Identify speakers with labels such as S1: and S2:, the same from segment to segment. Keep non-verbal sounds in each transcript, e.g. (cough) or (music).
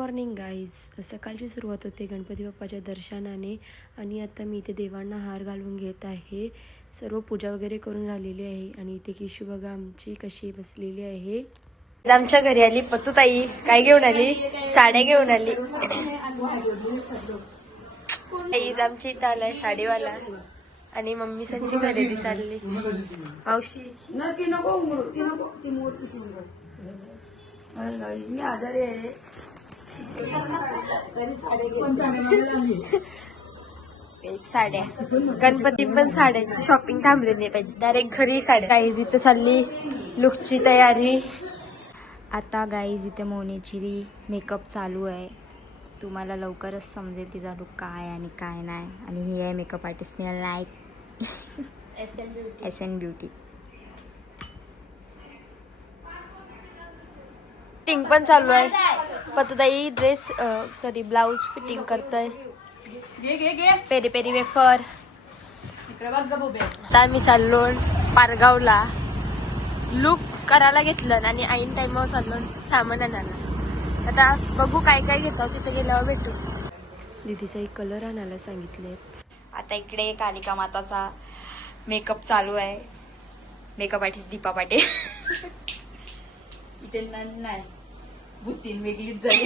S1: Morning guys सकाळची सुरुवात होते गणपती बाप्पाच्या दर्शनाने आणि आता मी इथे देवांना हार घालून घेत आहे. सर्व पूजा वगैरे करून झालेली आहे आणि इथे किशू बघा आमची कशी बसलेली आहे.
S2: आमच्या घरी आली पतुताई काय घेऊन आली? साड्या घेऊन आली. आईज आमची इथं आलाय साडीवाला. आणि मम्मी संची खरेदी चालली. मावशी.
S1: मी आजारी आहे.
S2: साड्या. गणपती पण साड्यांची शॉपिंग थांबली नाही पाहिजे. डायरेक्ट घरी साड्या.
S1: गाईज इथं चालली लुकची तयारी.
S3: आता गाईज इथे मोनीची मेकअप चालू आहे. तुम्हाला लवकरच समजेल तिचा लुक काय आणि काय नाही. आणि ही आहे makeup artist like S N beauty
S2: fitting पण चालू आहे. पतुताई ड्रेस सॉरी ब्लाऊज फिटिंग करतोय. पेरी पेरी वेफर आता आम्ही चाललो पारगावला. लुक करायला घेतलं आणि ऐन टाइमवर चाललो सामान आणायला. आता बघू काय काय घेतो तिथे गेल्यावर भेटू.
S1: दीदीचा एक कलर आणायला सांगितलेत.
S3: आता इकडे कालिका माताचा मेकअप चालू आहे. मेकअप आर्टिस्ट दीपा पाटे
S4: इथे नाही. बुतीन वेगळीच झाली.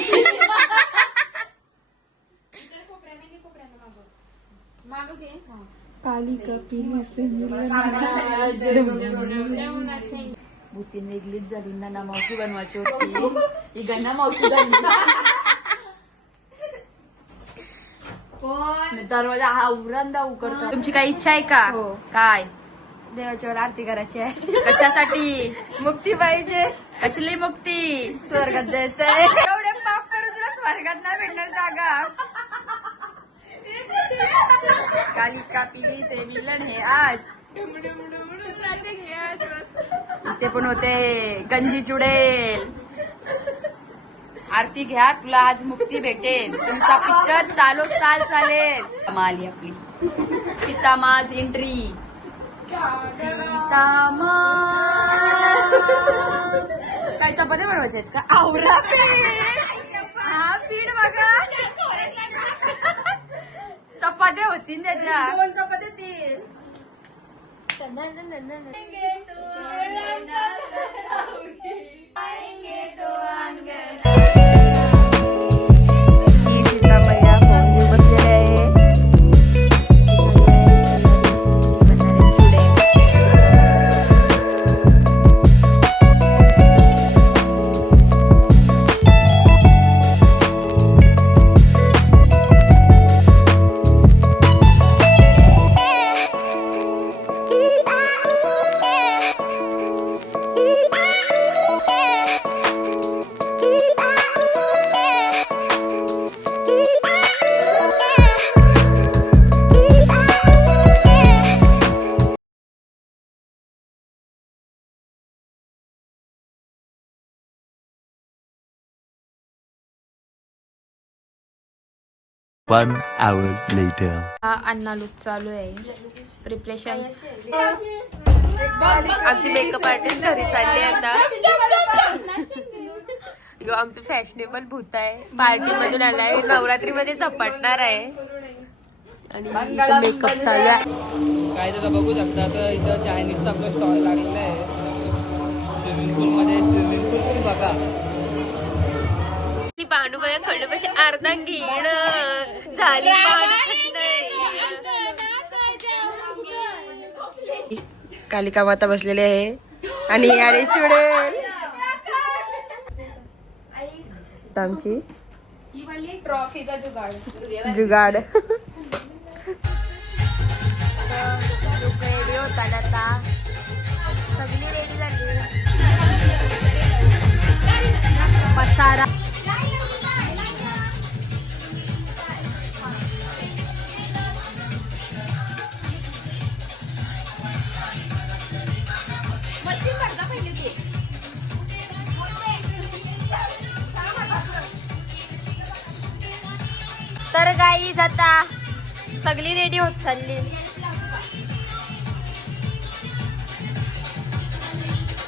S4: बुतीन वेगळीच झाली. नाना मावशी बनवायची होती. ही गन्ना मावशी झाली. दरवाजा हा उरांदा उकडतो.
S2: तुमची काही इच्छा आहे का? काय?
S3: देवाच्यावर आरती करायची आहे.
S2: कशासाठी?
S3: मुक्ती पाहिजे.
S2: कसली मुक्ती.
S3: स्वर्गात जायचंय.
S2: एवढे पाप करू तुला स्वर्गात नाही भेटणार जागा. कालिका पिली से मिलन हे आज. इथे पण होते गंजी चुडेल. आरती घ्या तुला आज मुक्ती भेटेल. तुमचा पिक्चर सालो साल चालेल. माली आपली. सीतामाज एंट्री सीतामा काय चपात्या बनवायच्या आहेत का? आवरा पीठ. हा पीठ बघा. चपात्या होतील त्याच्या.
S3: ही Ooh! Ah,
S5: One hour later.
S3: हा अण्णा लुक चालू आहे. प्रिपरेशन
S2: आमची मेकअप आर्टिस्ट घरी चालली आहे आता. आमचं फॅशनेबल भूत आहे. पार्टी मधून आलाय. नवरात्री मध्ये झपाटणार आहे. आणि मेकअप चालू आहे.
S6: काय तर बघू शकता तर इथं चायनीजचा आपला स्टॉल लागलेला आहे. स्विमिंग पूल मध्ये स्विमिंग पूल बघा.
S2: ती पांडू बघा खंडोबाची अर्धांगीण झाली पांडू कालिका माता बसलेली आहे. आणि अरे चुडेल आमची
S4: ट्रॉफीचा जुगाड.
S2: जुगाड. रेडी आता. सगळी रेडी झाली. पसारा. तर गाईज आता सगळी रेडी होत चालली.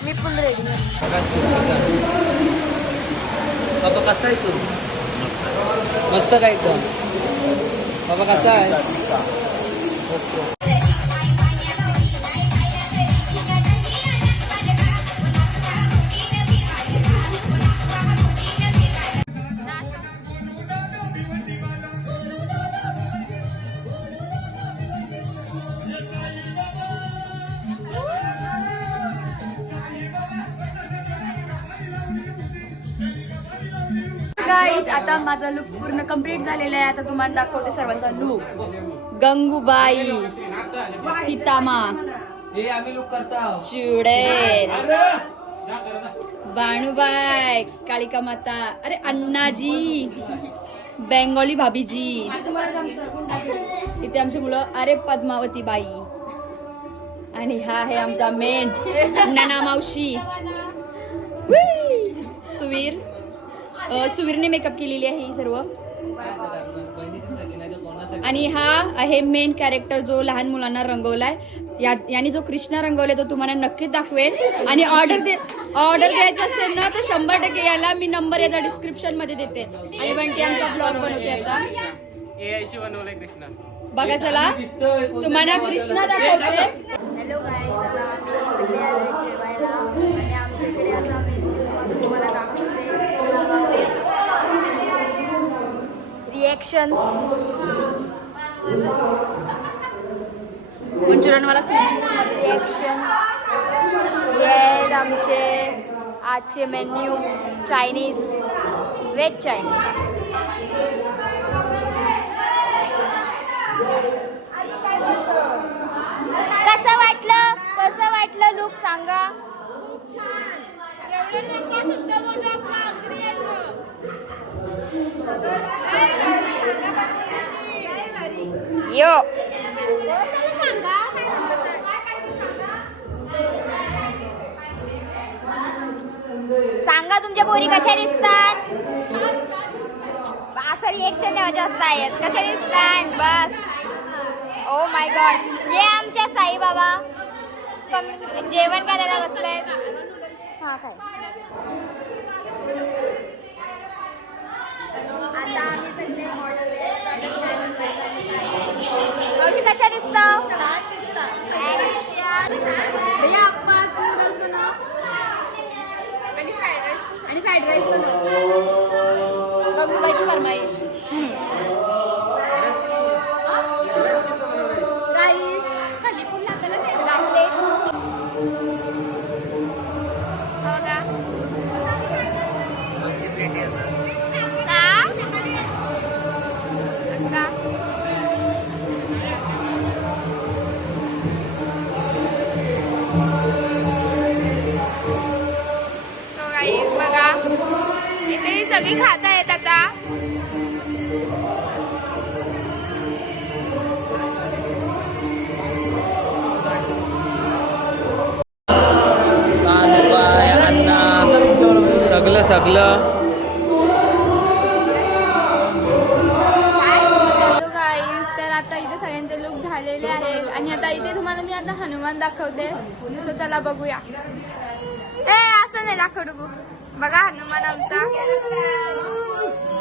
S2: मी पण रेडी
S6: बाबा कसा आहे सुरू मस्त. काय एकदम? बाबा कसा आहे?
S4: माझा लुक पूर्ण कंप्लीट झालेला आहे. आता तुम्हाला दाखवते सर्वांचा लुक गंगूबाई सीतामा
S6: हे आम्ही लुक करतो
S4: चुडेल बाणूबाई कालिका माता अरे अण्णाजी बेंगोली भाभीजी. इथे आमची मुलं अरे पद्मावती बाई आणि हा आहे आमचा मेन नाना मावशी! सुवीर. सुवीरने मेकअप केलेली आहे ही सर्व. आणि हा आहे मेन कॅरेक्टर जो लहान मुलांना रंगवलाय. या याने जो कृष्णा रंगवलाय तो तुम्हाला नक्कीच दाखवेल. आणि ऑर्डर दे ऑर्डर द्यायचं असेल ना तर शंभर टक्के याला मी नंबर याचा डिस्क्रिप्शनमध्ये देते. आणि बंटी आमचा ब्लॉग बनवते आता. बघा चला. तुम्हाला कृष्णा दाखवते.
S3: रिएक्शन्स
S4: मंचुरियनवाला
S3: रिएक्शन हे आमचे आजचे मेन्यू चायनीज व्हेज चायनीज कसं वाटलं? कसं वाटलं लुक सांगा. यो. सांगा तुमच्या पोरी कशा दिसतात? असं रिएक्शन जास्त आहेत. कशा दिसतात? बस. ओ माय गॉड ये आमच्या साईबाबा. जेवण करायला बसले हा काय आता आम्ही सगळे मावशी कशा दिसत
S4: आणि फ्राईड राईस बनव. गंगूबाईची फरमाईश. इथे ही सगळी खात आहेत आता?
S6: सगळं सगळं.
S4: तर आता इथे सगळ्यांचे लुक झालेले आहेत. आणि आता इथे तुम्हाला मी आता हनुमान दाखवते. सो चला बघूया. ए असं नाही दाखव बघा हनुमान आमचा.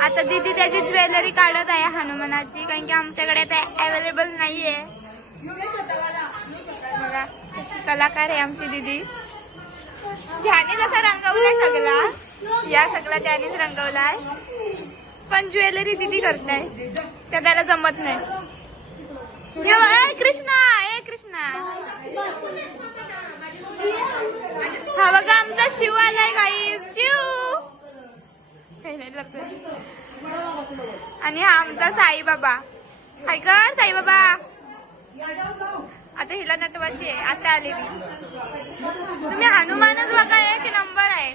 S4: आता दीदी त्याची ज्वेलरी काढत आहे हनुमानाची कारण की आमच्याकडे आता अवेलेबल नाहीये. बघा अशी कलाकार आहे आमची दीदी. ह्याने जसा रंगवलाय सगळा या सगळा त्यानेच रंगवलाय. पण ज्वेलरी दिदी करताय त्या त्याला जमत नाही. कृष्णा ए कृष्णा. हा बघा आमचा शिव आलाय काही शिव! काही नाही लागत आणि हा आमचा साईबाबा. हाय कर साईबाबा? आता हिला नटवायची आहे. आता आलेली. तुम्ही हनुमानच बघा आहे की नंबर आहे?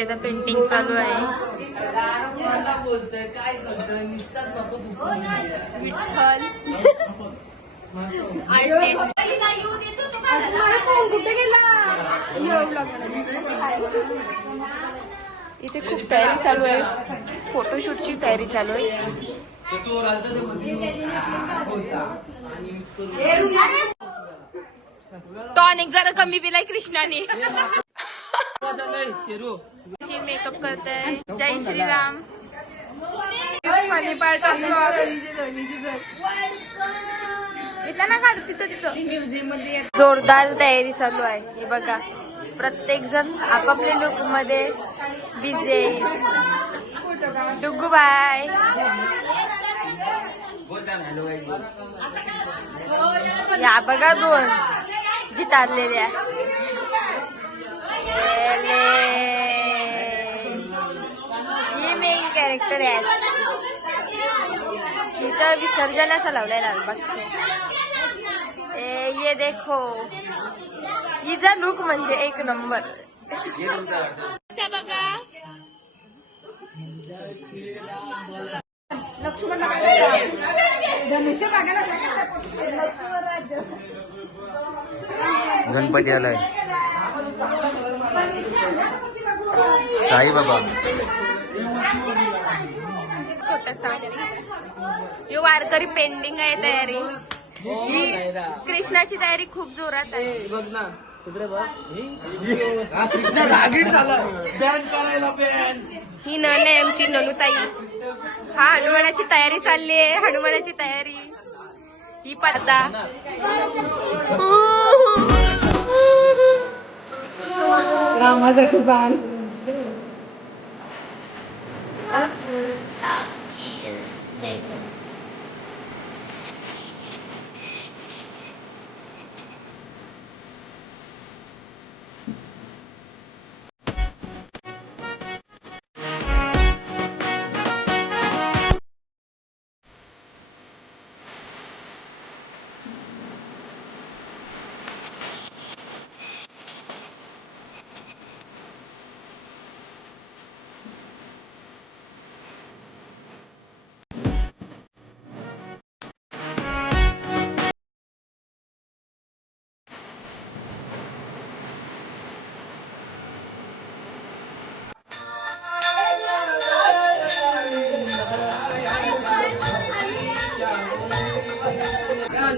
S3: आता पेंटिंग चालू आहे.
S6: बोलतोय (laughs)
S4: इथे खूप तयारी चालू आहे. फोटोशूटची तयारी चालू आहे. टॉनिक जरा कमी पिलाय कृष्णाने.
S2: मेकअप करते जय श्रीराम. पार्ट इथं ना काढ तिथं. तिथं म्युझियममध्ये जोरदार तयारी चालू आहे. हे बघा प्रत्येक जण आपापल्या लुकमध्ये बिझी डुगू बाय या बघा दोन. जितारलेल्या. ही मेन कॅरेक्टर आहे. इथं विसर्जन असं लावलंय लालबागचे ए ये देखो। हिचा लुक म्हणजे एक नंबर बघा
S5: गणपती आलाय. साई बाबा.
S2: छोटासा यो वारकरी पेंडिंग आहे तयारी. ही कृष्णाची तयारी खूप जोरात आहे.
S6: बघ ना. तिकडे बघ. कृष्णा रागीट झाला.
S2: ही नन आहे आमची ननुताई हा हनुमानाची तयारी चालली आहे. हनुमानाची तयारी. ही पडदा.
S6: अरे मान मोठं रे